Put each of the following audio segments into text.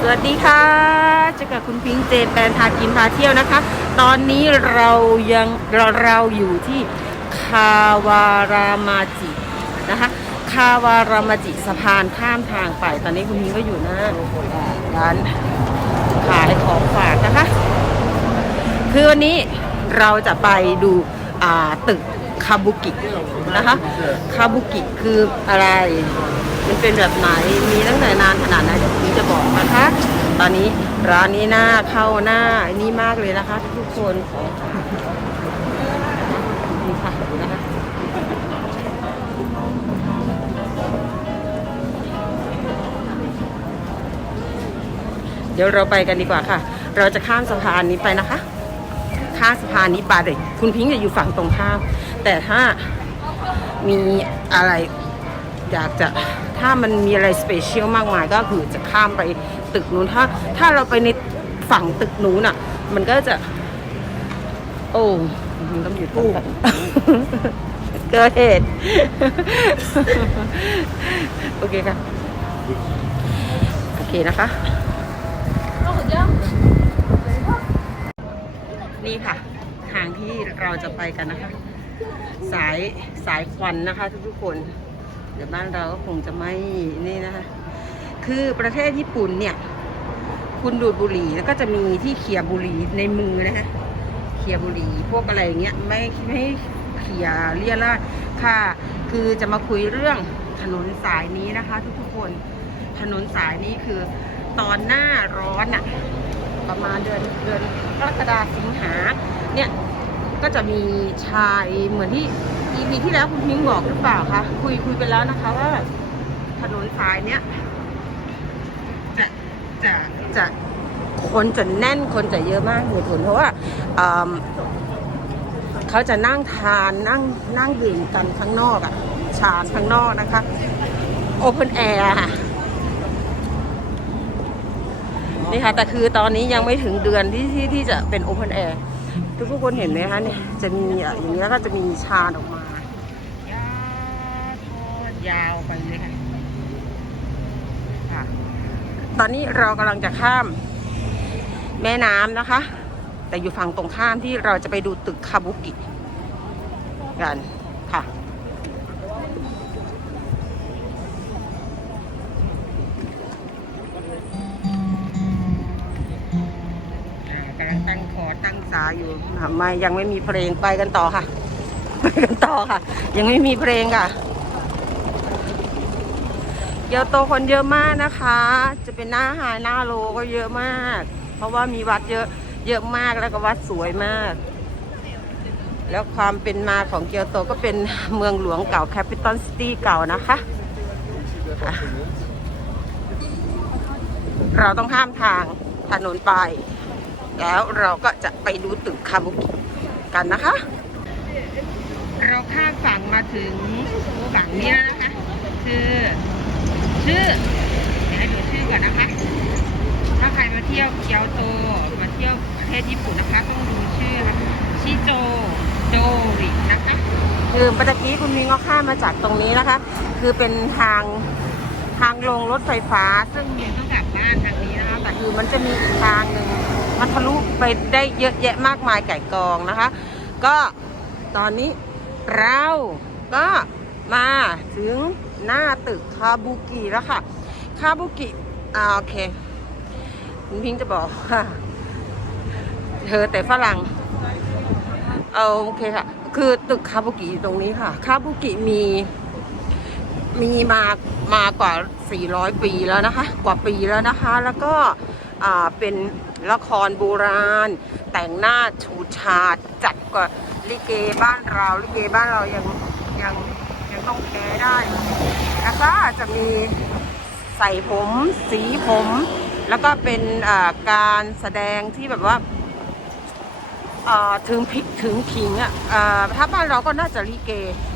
สวัสดีค่ะเจอกับคุณพิงค์เจแปนพากินพาเที่ยวนะคะ ตอนนี้เรายังเราเราอยู่ที่คาวารามาจินะคะคาวารามาจิสะพานข้ามทางไป ตอนนี้คุณพิงค์ก็อยู่หน้าร้านขายของฝากนะคะ คือวันนี้เราจะไปดูตึกคาบุกินะคะคาบุกิคืออะไร มันเป็นแบบไหนมีตั้งแต่นานขนาดไหนเดี๋ยวผมจะบอกนะคะ ตอนนี้ร้านนี้หน้าเข้าหน้านี่มากเลยนะคะ ทุกคนนี่ค่ะนะคะเดี๋ยวเราไปกันดีกว่าค่ะ เราจะข้ามสะพานนี้ไปนะคะ ข้ามสะพานนี้ไปเลยคุณพิงค์จะอยู่ฝั่งตรงข้าม แต่ถ้ามีอะไรอยากจะ ถ้ามันมีอะไรสเปเชียลมากมายก็คือจะข้ามไปตึกนู้นถ้า ถ้าเราไปในฝั่งตึกนู้นอะ มันก็จะ โอ้มันต้องอยู่ตรงกันเกิดเหตุ โอเคค่ะ โอเคนะคะ นี่ค่ะ ทางที่เราจะไปกันนะคะ สายสายควันนะคะทุกๆคนเดี๋ยวบ้านเราก็คงจะไม่นี่นะคะ คือประเทศญี่ปุ่นเนี่ย คุณดูดบุหรี่แล้วก็จะมีที่เขี่ยบุหรี่ในมือนะคะเขี่ยบุหรี่พวกอะไรอย่างเงี้ยไม่ไม่เขี่ยเลี่ยราดค่ะ คือจะมาคุยเรื่องถนนสายนี้นะคะ ทุกๆคนถนนสายนี้คือตอนหน้าร้อนอะประมาณเดือนเดือนกรกฎาสิงหาเนี่ยก็จะมีชายเหมือนที่ EP ที่แล้วคุณพิงค์บอกหรือเปล่าคะคุยคุยไปแล้วนะคะว่าถนนสายเนี้ยจะจะจะคนจะแน่นคนจะเยอะมากเหตุผลเพราะว่าเขาจะนั่งทานนั่งนั่งดื่มกันข้างนอกอะชานข้างนอกนะคะโอเพนแอร์ค่ะนี่ค่ะแต่คือตอนนี้ยังไม่ถึงเดือนที่ที่ที่จะเป็นโอเพนแอร์ทุกคนเห็นไหมคะเนี่ยจะมีอย่างนี้แล้วก็จะมีชานออกมา ยาวไปเลยค่ะค่ะ ตอนนี้เรากำลังจะข้ามแม่น้ำนะคะ แต่อยู่ฝั่งตรงข้ามที่เราจะไปดูตึกคาบุกิกันค่ะอ่ากำลังตั้งคอร์ดตั้งสายอยู่ทำไมยังไม่มีเพลงไปกันต่อค่ะ ไปกันต่อค่ะ ยังไม่มีเพลงค่ะ เกียวโตคนเยอะมากนะคะ จะเป็นหน้าไฮหน้าโลก็เยอะมาก เพราะว่ามีวัดเยอะเยอะมากแล้วก็วัดสวยมาก แล้วความเป็นมาของเกียวโตก็เป็นเมืองหลวงเก่าแคปิตอลซิตี้เก่านะคะะเราต้องข้ามทางถนนไป แล้วเราก็จะไปดูตึกคาบุกิกันนะคะ เราข้ามฝั่งมาถึงฝั่งนี้แล้วนะคะ คือ ชื่อเดี๋ยวให้ดูชื่อก่อนนะคะ ถ้าใครมาเที่ยวเกียวโต มาเที่ยวประเทศญี่ปุ่นนะคะ ต้องดูชื่อค่ะชิโจโดรินะคะคือเมื่อกี้คุณมิงก็ข้ามมาจากตรงนี้นะคะ คือเป็นทางทางลงรถไฟฟ้า ซึ่งมิงต้องกลับบ้านทางนี้นะคะแต่คือมันจะมีอีกทางหนึ่งมันทะลุไปได้เยอะแยะมากมายไก่กองนะคะ ก็ตอนนี้เราก็มาถึง หน้าตึกคาบุกิแล้วค่ะ คาบุกิอ่าโอเคคุณพิงจะบอกว่าเธอแต่ฝรั่งเอาโอเคค่ะ คือตึกคาบุกิตรงนี้ค่ะ คาบุกิมีมีมามากว่า 400 ปีแล้วนะคะ กว่าปีแล้วนะคะ แล้วก็อ่าเป็นละครโบราณ แต่งหน้าฉูดฉาดจัดกว่าลิเกบ้านเรา ลิเกบ้านเรายังยัง ยังต้องแพ้ได้ แล้วก็จะมีใส่ผม สีผม แล้วก็เป็นการแสดงที่แบบว่าถึงพิกถึงขิงอะเอ่อถ้าบ้านเราก็น่าจะลิเก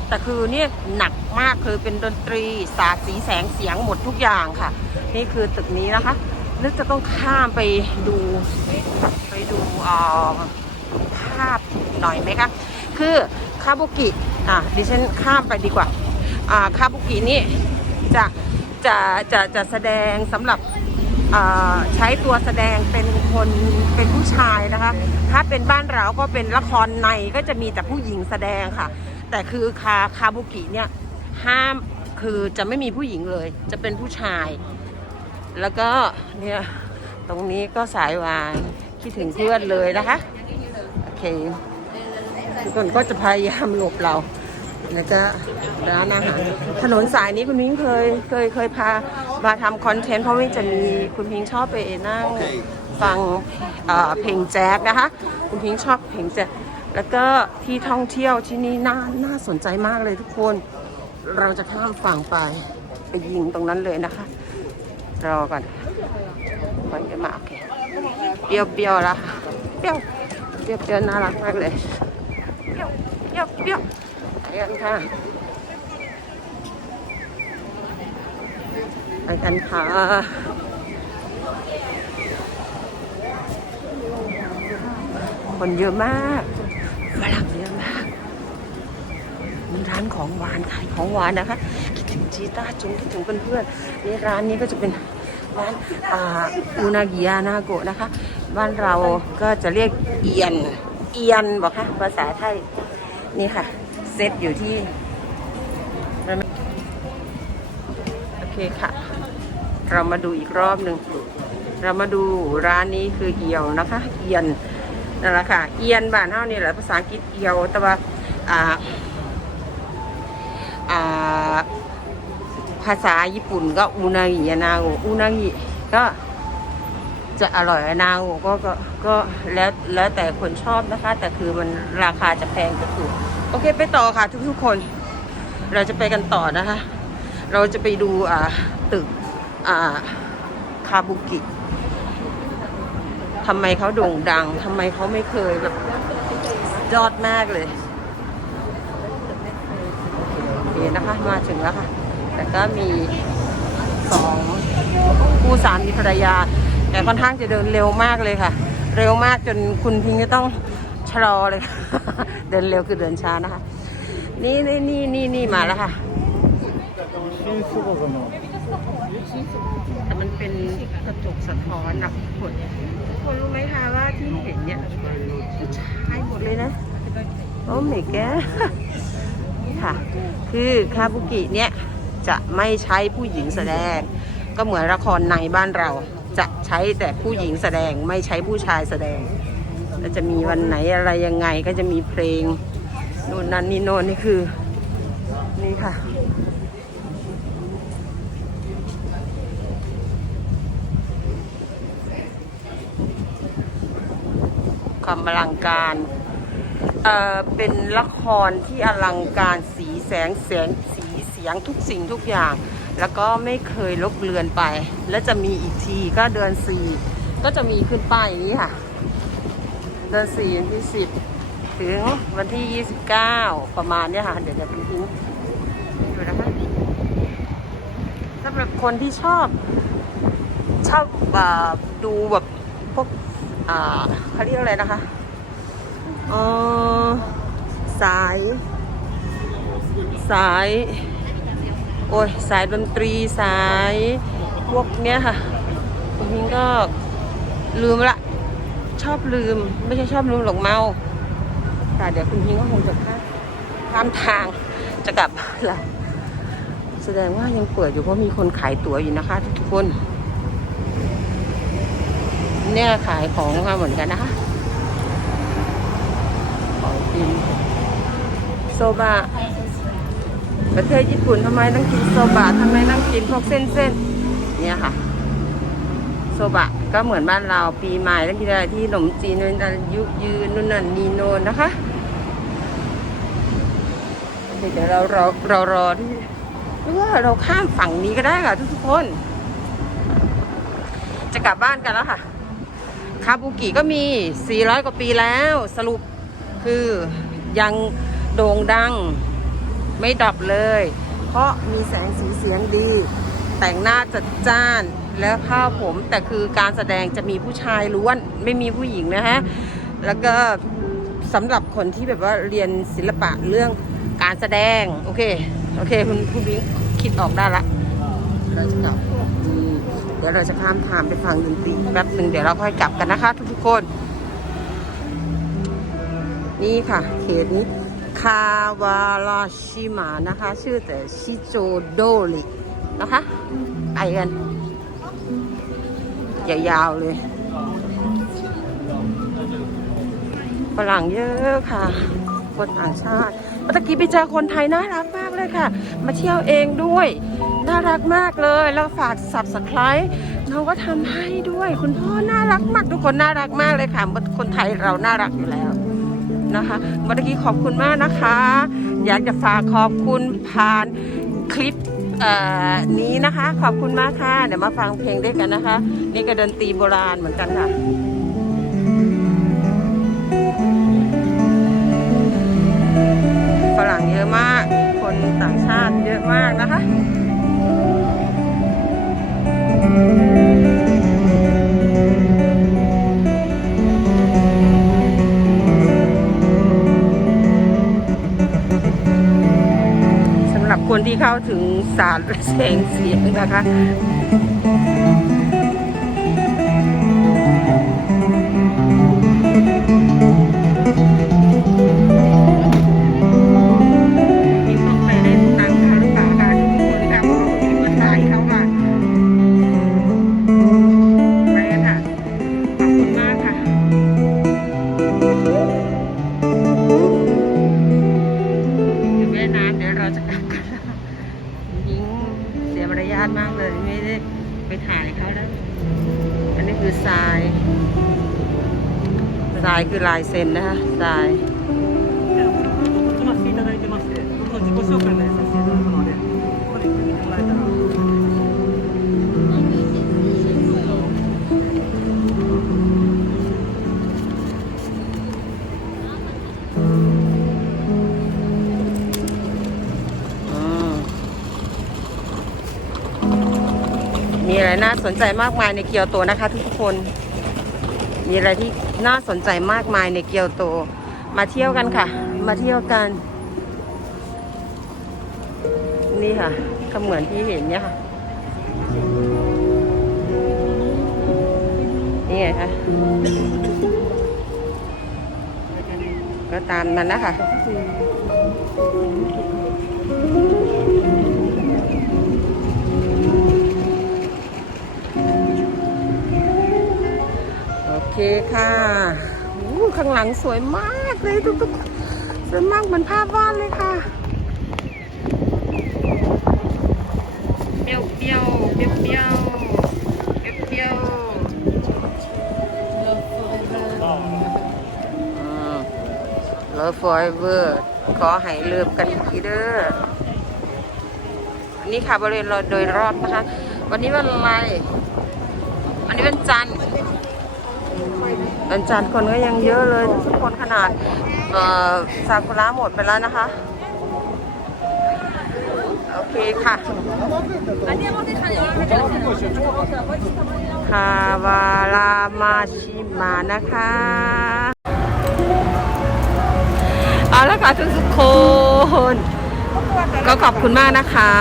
แต่คือเนี่ยหนักมากคือเป็นดนตรีสาดสีแสงเสียงหมดทุกอย่างค่ะ นี่คือตึกนี้นะคะนึกจะต้องข้ามไปดูไปดูภาพหน่อยไหมคะ คือคาบุกิ อะดิฉันข้ามไปดีกว่า อ่าคาบุกินี่จะจะจะจะแสดงสำหรับใช้ตัวแสดงเป็นคนเป็นผู้ชายนะคะ ถ้าเป็นบ้านเราก็เป็นละครในก็จะมีแต่ผู้หญิงแสดงค่ะ แต่คือคาคาบุกิเนี่ยห้ามคือจะไม่มีผู้หญิงเลย จะเป็นผู้ชาย แล้วก็เนี่ยตรงนี้ก็สายวายคิดถึงเพื่อนเลยนะคะ โอเค ทุกคนก็จะพยายามหลบเราแล้วก็ร้านอาหารถนนสายนี้คุณพิงเคยเคยเคยพามาทำคอนเทนต์เพราะว่าจะมีคุณพิงชอบไปนั่งฟังเพลงแจ๊สนะคะ คุณพิงชอบเพลงแจ๊สแล้วก็ที่ท่องเที่ยวที่นี่น่าน่าสนใจมากเลยทุกคน เราจะข้ามฝั่งไปไปยิงตรงนั้นเลยนะคะรอก่อนก่อนจะมาโอเคเปรี้ยวเปรี้ยวล่ะเปรี้ยวเปรี้ยวเปรี้ยวน่ารักมากเลย ยวเปียวเปียวไปกันค่ะไปกันค่ะคนเยอะมากฝรั่งเยอะมากมีร้านของหวานขายของหวานนะคะ คิดถึงจีต้าจุงคิดถึงเพื่อนๆนี่ร้านนี้ก็จะเป็นร้านอ,อูนากิยานาโกะนะคะ บ้านเราก็จะเรียกเอียน เอียนบอกค่ะภาษาไทย นี่ค่ะ เซตอยู่ที่ โอเคค่ะ เรามาดูอีกรอบหนึ่ง เรามาดูร้านนี้คือเอียวนะคะ เอียนนั่นแหละค่ะ เอียนบ้านเท่านี่แหละภาษาอังกฤษเอียวแต่ว่าอ่าอ่าภาษาญี่ปุ่นก็อูนางินาโออูนางิก็ จะอร่อยนาโก็ก็ก็แล้วแล้วแต่คนชอบนะคะ แต่คือมันราคาจะแพงจะถูกโอเคไปต่อค่ะทุกทุกๆคน เราจะไปกันต่อนะคะ เราจะไปดูอ่าตึกอ่าคาบุกิทำไมเขาโด่งดังทำไมเขาไม่เคยแบบยอดมากเลยโอเคนะคะมาถึงแล้วค่ะ แต่ก็มีสองคู่สามีภรรยา แต่ค่อนข้างจะเดินเร็วมากเลยค่ะ เร็วมากจนคุณพิงจะต้องชะลอเลยค่ะเดินเร็วคือเดินช้านะคะ นี่นี่นี่นี่นี่มาแล้วค่ะแต่มันเป็นกระจกสะท้อนนะทุกคนทุกคนรู้ไหมคะว่าที่เห็นเนี่ยผู้ชายหมดเลยนะโอ้ไม่แกค่ะ คือคาบุกิเนี่ยจะไม่ใช้ผู้หญิงแสดง ก็เหมือนละครในบ้านเรา จะใช้แต่ผู้หญิงแสดงไม่ใช้ผู้ชายแสดงแล้วจะมีวันไหนอะไรยังไงก็จะมีเพลงนู่นนั่นนี่โน่นนี่คือ นี่ค่ะ ความอลังการเอ่อเป็นละครที่อลังการสีแสงแสงสีเสียงทุกสิ่งทุกอย่าง แล้วก็ไม่เคยลบเลือนไป และจะมีอีกทีก็เดือนสี่ก็จะมีขึ้นป้ายอย่างนี้ค่ะ เดือนสี่วันที่สิบถึงวันที่ยี่สิบเก้าประมาณเนี้ยค่ะ เดี๋ยวจะเป็นทิ้งดูนะคะสำหรับคนที่ชอบชอบแบบดูแบบพวกอ่าเขาเรียกอะไรนะคะเออสาย สาย โอ้ยสายดนตรีสายพวกเนี้ยค่ะคุณพิงก็ลืมละชอบลืม ไม่ใช่ชอบลืมหรอกเมาแต่เดี๋ยวคุณพิงก็คงจะข้ามข้ามทางจะกลับละแสดงว่ายังเปิดอยู่เพราะมีคนขายตั๋วอยู่นะคะ ทุกคน เนี่ยขายของมาเหมือนกันนะคะของกินโซบะ ประเทศญี่ปุ่นทำไมต้องกินโซบะทำไมต้องกินพวกเส้นเส้นๆเนี่ยค่ะ โซบะก็เหมือนบ้านเราปีใหม่ต้องกินอะไรที่ขนมจีนนู่นนั่นยุยืนนู่นนั่นนีโนนนะคะเดี๋ยวเรารอเรารอที่หรือว่าเราข้ามฝั่งนี้ก็ได้ค่ะทุกๆคน จะกลับบ้านกันแล้วค่ะ คาบุกิก็มี 400 กว่าปีแล้ว สรุปคือยังโด่งดัง ไม่ดับเลย เพราะมีแสงสีเสียงดี แต่งหน้าจัดจ้านแล้วผ้าผมแต่คือการแสดงจะมีผู้ชายล้วนไม่มีผู้หญิงนะฮะแล้วก็สำหรับคนที่แบบว่าเรียนศิลปะเรื่องการแสดง โอเค โอเค คุณผู้บิงคิดออกได้ละเราจะกลับอืมดี๋ยวเราจะข้ามทางไปฟังดนตรีแป๊บหนึ่งเดี๋ยวเราค่อยกลับกันนะคะ ทุกๆคน นี่ค่ะเขตนี้ คาวาราชิมานะคะ ชื่อแต่ชิโจโดรินะคะไปกันยาวๆเลยฝรั่งเยอะค่ะ คนต่างชาติเมื่อกี้ไปเจอคนไทยน่ารักมากเลยค่ะ มาเที่ยวเองด้วย น่ารักมากเลย แล้วฝาก subscribe เราก็ทำให้ด้วย คุณพ่อน่ารักมากทุกคนน่ารักมากเลยค่ะคนไทยเราน่ารักอยู่แล้ว นะคะเมื่อกี้ขอบคุณมากนะคะ อยากจะฝากขอบคุณผ่านคลิปนี้นะคะ ขอบคุณมากค่ะ เดี๋ยวมาฟังเพลงด้วยกันนะคะ นี่ก็ดนตรีโบราณเหมือนกันค่ะ เข้าถึงสารแสงเสียงนะคะากเลยไม่ได้ไปถ่ายเขาแล้ว อันนี้คือทราย ทรายคือลายเซ็นนะคะทราย น่าสนใจมากมายในเกียวโตนะคะ ทุกคน มีอะไรที่น่าสนใจมากมายในเกียวโต มาเที่ยวกันค่ะ มาเที่ยวกัน นี่ค่ะก็เหมือนที่เห็นเนี่ยค่ะนี่ไงคะก็ตามนั้นนะคะ เคค่ะอู้ข้างหลังสวยมากเลยทุกๆคนสวยมากเหมือนภาพวาดเลยค่ะเปรี้ยวเปรี้ยวเปรี้ยวเปรี้ยวเปรี้ยวเปรี้ยวอืม Love forever ขอให้เลิฟกันอีกเด้ออันนี้ค่ะบริเวณโดยรอบนะคะ วันนี้วันอะไรวันนี้วันจันทร์ วันจันทร์คนก็ยังเยอะเลยทุกคนขนาดซากุระหมดไปแล้วนะคะ โอเคค่ะคาวารามาชิมานะคะเอาละค่ะทุกคนก็ขอบคุณมากนะคะ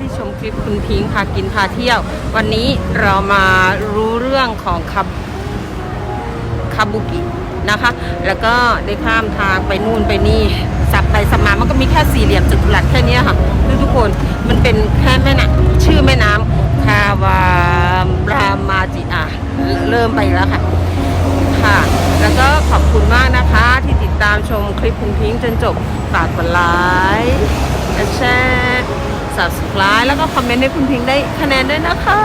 ที่ชมคลิปคุณพิงค์พากินพาเที่ยว วันนี้เรามารู้เรื่องของคำาบุกินะคะ แล้วก็ได้ข้ามทางไปนู่นไปนี่สับไปสับมามันก็มีแค่สี่เหลี่ยมจัตุรัสแค่นี้ค่ะทุกทุกคนมันเป็นแค่แม่น้ำชื่อแม่น้ำคาวารามาจิอะเริ่มไปแล้วค่ะค่ะ แล้วก็ขอบคุณมากนะคะ ที่ติดตามชมคลิปคุณพิงค์จนจบฝากกดไลค์กดแชร์ subscribe แล้วก็คอมเมนต์ให้คุณพิงค์ได้คะแนนด้วยนะคะ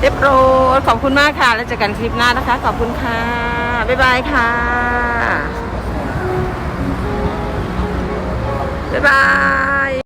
เรียบร้อยขอบคุณมากค่ะ แล้วเจอกันคลิปหน้านะคะ ขอบคุณค่ะ บ๊ายบายค่ะ บ๊ายบาย